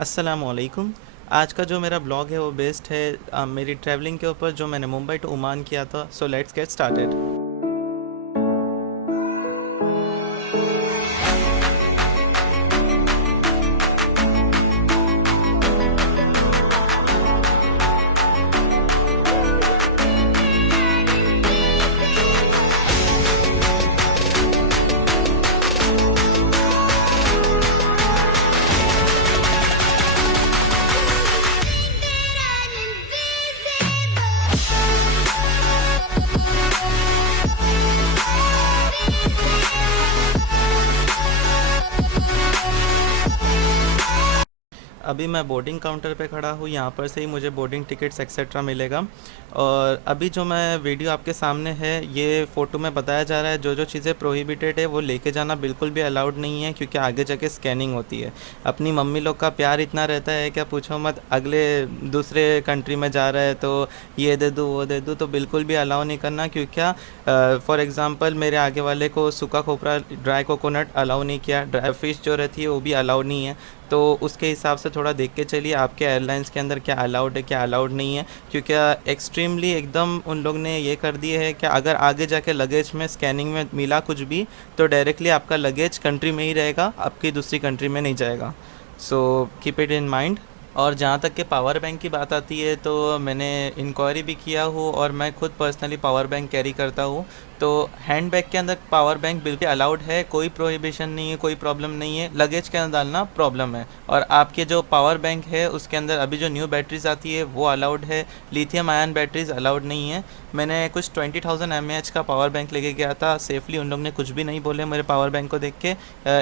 अस्सलामुअलैकुम। आज का जो मेरा ब्लॉग है वो बेस्ड है मेरी ट्रैवलिंग के ऊपर जो मैंने मुंबई टू ओमान किया था। So let's get started. अभी मैं बोर्डिंग काउंटर पे खड़ा हूँ, यहाँ पर से ही मुझे बोर्डिंग टिकट्स एक्सेट्रा मिलेगा। और अभी जो मैं वीडियो आपके सामने है, ये फ़ोटो में बताया जा रहा है जो जो चीज़ें प्रोहिबिटेड है वो लेके जाना बिल्कुल भी अलाउड नहीं है, क्योंकि आगे जाके स्कैनिंग होती है। अपनी मम्मी लोग का प्यार इतना रहता है क्या पूछो मत। अगले दूसरे कंट्री में जा रहा है तो ये दे दूँ वो दे दूँ, तो बिल्कुल भी अलाउ नहीं करना। क्योंकि क्या फॉर एग्ज़ाम्पल मेरे आगे वाले को सूखा खोपरा ड्राई कोकोनट अलाउ नहीं किया, ड्राई फिश जो रहती है वो भी अलाउ नहीं है। तो उसके हिसाब से थोड़ा देख के चलिए आपके एयरलाइंस के अंदर क्या अलाउड है क्या अलाउड नहीं है। क्योंकि एक्सट्रीमली एकदम उन लोग ने ये कर दिए है कि अगर आगे जाके लगेज में स्कैनिंग में मिला कुछ भी तो डायरेक्टली आपका लगेज कंट्री में ही रहेगा, आपकी दूसरी कंट्री में नहीं जाएगा। So keep it in mind. और जहाँ तक कि पावर बैंक की बात आती है तो मैंने इंक्वायरी भी किया हूँ और मैं खुद पर्सनली पावर बैंक कैरी करता हूँ। तो हैंड बैग के अंदर पावर बैंक बिल्कुल अलाउड है, कोई प्रोहिबिशन नहीं है, कोई प्रॉब्लम नहीं है। लगेज के अंदर डालना प्रॉब्लम है। और आपके जो पावर बैंक है उसके अंदर अभी जो न्यू बैटरीज आती है वो अलाउड है, लिथियम आयन बैटरीज अलाउड नहीं है। मैंने कुछ 20,000 mAh का पावर बैंक लेके गया था सेफली, उन लोग ने कुछ भी नहीं बोले मेरे पावर बैंक को देख के।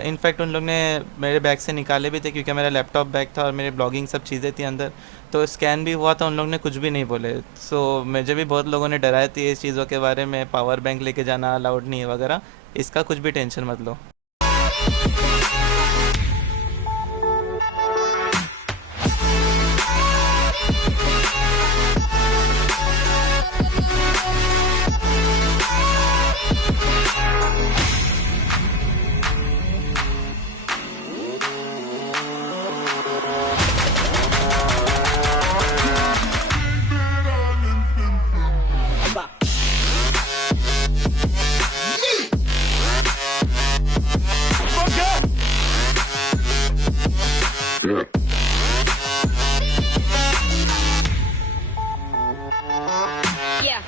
इनफैक्ट उन लोग ने मेरे बैग से निकाले भी थे क्योंकि मेरा लैपटॉप बैग था और मेरे ब्लॉगिंग सब चीज़ें थी अंदर। तो स्कैन भी हुआ था, उन लोग ने कुछ भी नहीं बोले। सो मुझे भी बहुत लोगों ने डराए थे इस चीज़ों के बारे में, पावर बैंक लेके जाना अलाउड नहीं है वगैरह। इसका कुछ भी टेंशन मत लो। Yeah.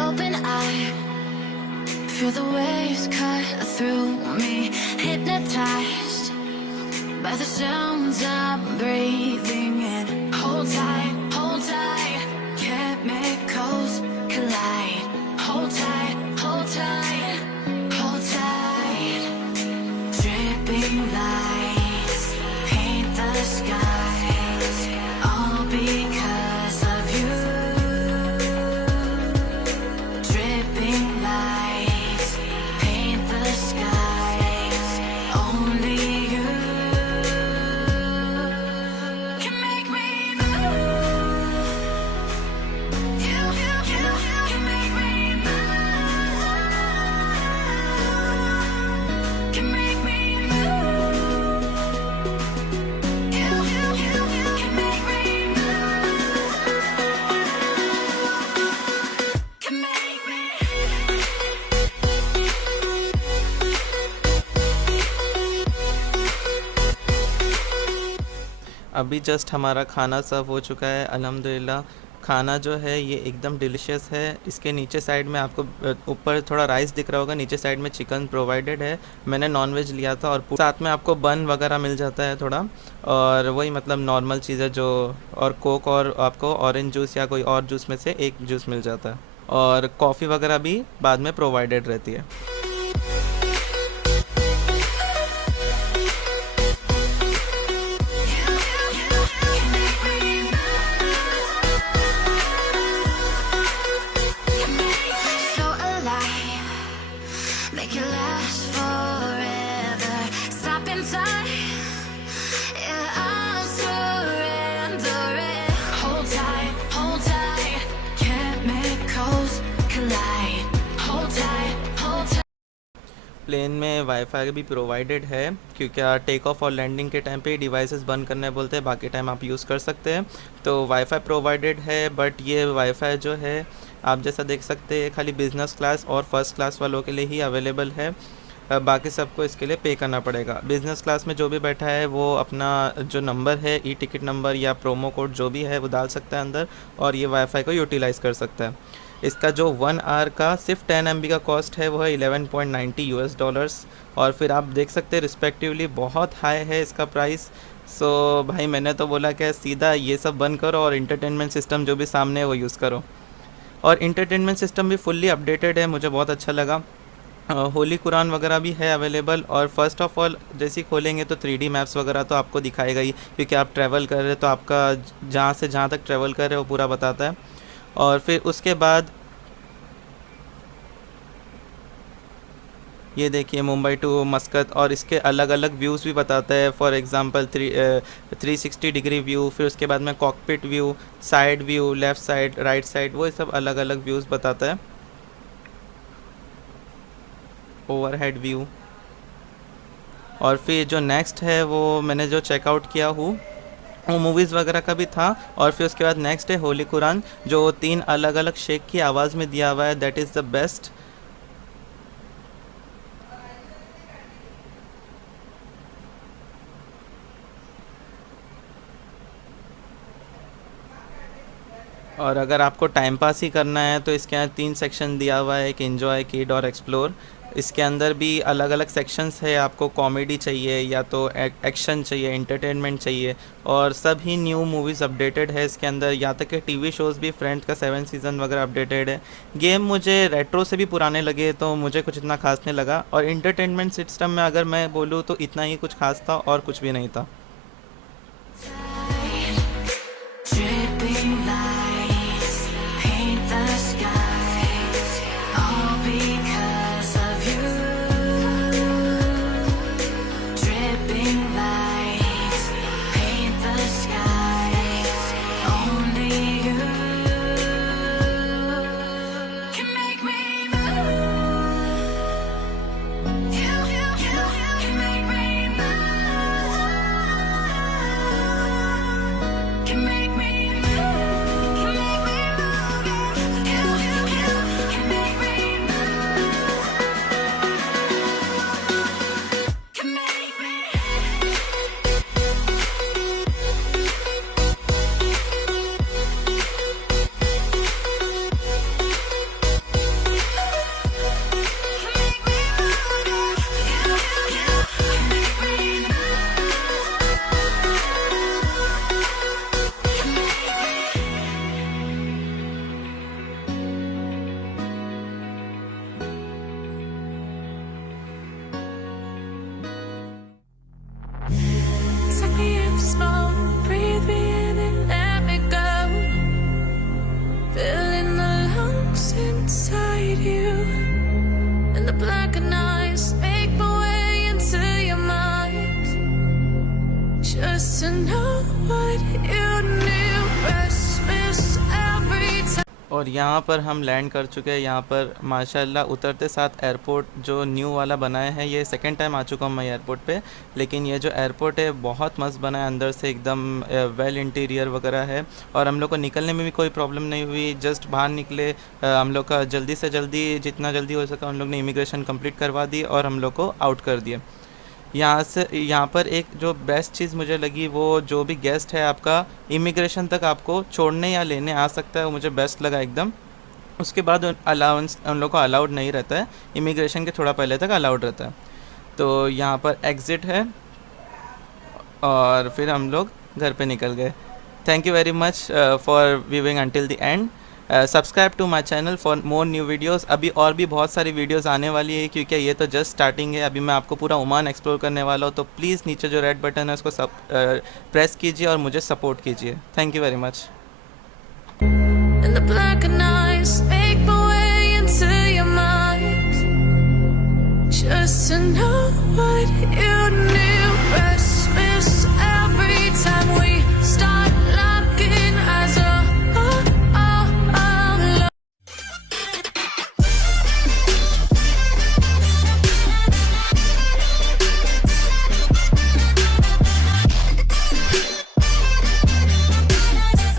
Open eye, feel the waves cut through me, hypnotized by the sounds I'm breathing in. Hold tight, hold tight. अभी जस्ट हमारा खाना सर्व हो चुका है अल्हम्दुलिल्लाह। खाना जो है ये एकदम डिलीशियस है। इसके नीचे साइड में आपको ऊपर थोड़ा राइस दिख रहा होगा, नीचे साइड में चिकन प्रोवाइडेड है। मैंने नॉनवेज लिया था और साथ में आपको बन वगैरह मिल जाता है थोड़ा, और वही मतलब नॉर्मल चीज़ें जो, और कोक, और आपको ऑरेंज जूस या कोई और जूस में से एक जूस मिल जाता है, और कॉफ़ी वगैरह भी बाद में प्रोवाइडेड रहती है। So alive, make it last forever. Stop in time, yeah, I'll surrender it. Hold tight, chemicals collide. Hold tight. Plane में वाईफाई भी प्रोवाइडेड है, क्योंकि टेक ऑफ और लैंडिंग के टाइम पे डिवाइसेस बंद करने बोलते हैं, बाकी टाइम आप यूज़ कर सकते हैं। तो वाईफाई प्रोवाइडेड है, बट ये वाईफाई जो है आप जैसा देख सकते हैं खाली बिज़नेस क्लास और फर्स्ट क्लास वालों के लिए ही अवेलेबल है। बाकी सबको इसके लिए पे करना पड़ेगा। बिज़नेस क्लास में जो भी बैठा है वो अपना जो नंबर है, ई टिकट नंबर या प्रोमो कोड जो भी है वो डाल सकता है अंदर, और ये वाईफाई को यूटिलाइज़ कर सकता है। इसका जो 1 आवर का सिर्फ 10 MB का कॉस्ट है वो है $11.90, और फिर आप देख सकते हैं रिस्पेक्टिवली बहुत हाई है इसका प्राइस। सो भाई मैंने तो बोला कि सीधा ये सब बंद करो और इंटरटेनमेंट सिस्टम जो भी सामने है वो यूज़ करो। और इंटरटेनमेंट सिस्टम भी फुल्ली अपडेटेड है, मुझे बहुत अच्छा लगा। होली कुरान वगैरह भी है अवेलेबल, और फर्स्ट ऑफ ऑल जैसे ही खोलेंगे तो 3D मैप्स वगैरह तो आपको दिखाएगा ही, क्योंकि आप ट्रैवल कर रहे हैं तो आपका जहाँ से जहाँ तक ट्रैवल कर रहे हो वो पूरा बताता है। और फिर उसके बाद ये देखिए मुंबई टू मस्कत, और इसके अलग अलग व्यूज़ भी बताता है। फॉर एग्जांपल 360 डिग्री व्यू, फिर उसके बाद में cockpit view, side view, left side, right side, वो सब अलग अलग व्यूज़ बताता है। Overhead view. और फिर जो नेक्स्ट है वो मैंने जो चेकआउट किया हूँ वो मूवीज़ वगैरह का भी था। और फिर उसके बाद नेक्स्ट है होली कुरान, जो 3 अलग अलग शेख की आवाज़ में दिया हुआ है। That is the best. और अगर आपको टाइम पास ही करना है तो इसके यहाँ 3 सेक्शन दिया हुआ है, एक एंजॉय, किड और एक्सप्लोर। इसके अंदर भी अलग अलग सेक्शंस है, आपको कॉमेडी चाहिए या तो एक्शन चाहिए, एंटरटेनमेंट चाहिए, और सभी न्यू मूवीज़ अपडेटेड है इसके अंदर। यहाँ तक कि टीवी शोज़ भी, फ्रेंड्स का 7 सीज़न वगैरह अपडेटेड है। गेम मुझे रेट्रो से भी पुराने लगे तो मुझे कुछ इतना खास नहीं लगा, और इंटरटेनमेंट सिस्टम में अगर मैं बोलूँ तो इतना ही कुछ खास था और कुछ भी नहीं था। Dripping lights paint the skies, all because of you. Dripping lights paint the skies, only you can make me move. You can make me move. Can make me move. Can make me move. You can make me move. Can make me. Can make me move. You can make me Suck me in the smoke, breathe me in and let me go. Filling the lungs inside you, and the blackened eyes make my way into your mind. Just to know what you knew, restless every time. और यहाँ पर हम land कर चुके हैं। यहाँ पर माशाल्लाह उतरते साथ एयरपोर्ट जो न्यू वाला बनाया है, ये सेकंड टाइम आ चुका हूँ मैं एयरपोर्ट पे, लेकिन ये जो एयरपोर्ट है बहुत मस्त बना है, अंदर से एकदम वेल इंटीरियर वगैरह है। और हम लोग को निकलने में भी कोई प्रॉब्लम नहीं हुई, जस्ट बाहर निकले, हम लोग का जल्दी से जल्दी जितना जल्दी हो सका हम लोग ने इमिग्रेशन कंप्लीट करवा दी और हम लोग को आउट कर दिया। यहाँ पर एक जो बेस्ट चीज़ मुझे लगी, वो जो भी गेस्ट है आपका इमिग्रेशन तक आपको छोड़ने या लेने आ सकता है, वो मुझे बेस्ट लगा एकदम। उसके बाद अलाउंस उन लोग को अलाउड नहीं रहता है, इमिग्रेशन के थोड़ा पहले तक अलाउड रहता है। तो यहाँ पर एग्ज़िट है और फिर हम लोग घर पे निकल गए। Thank you very much for viewing until the end. Subscribe to my channel for more new videos. अभी और भी बहुत सारी वीडियोज़ आने वाली है, क्योंकि ये तो जस्ट स्टार्टिंग है। अभी मैं आपको पूरा ओमान एक्सप्लोर करने वाला हूँ, तो प्लीज़ नीचे जो रेड बटन है उसको प्रेस कीजिए और मुझे सपोर्ट कीजिए। Thank you very much. And the black eyes make my way into your mind, just to know what you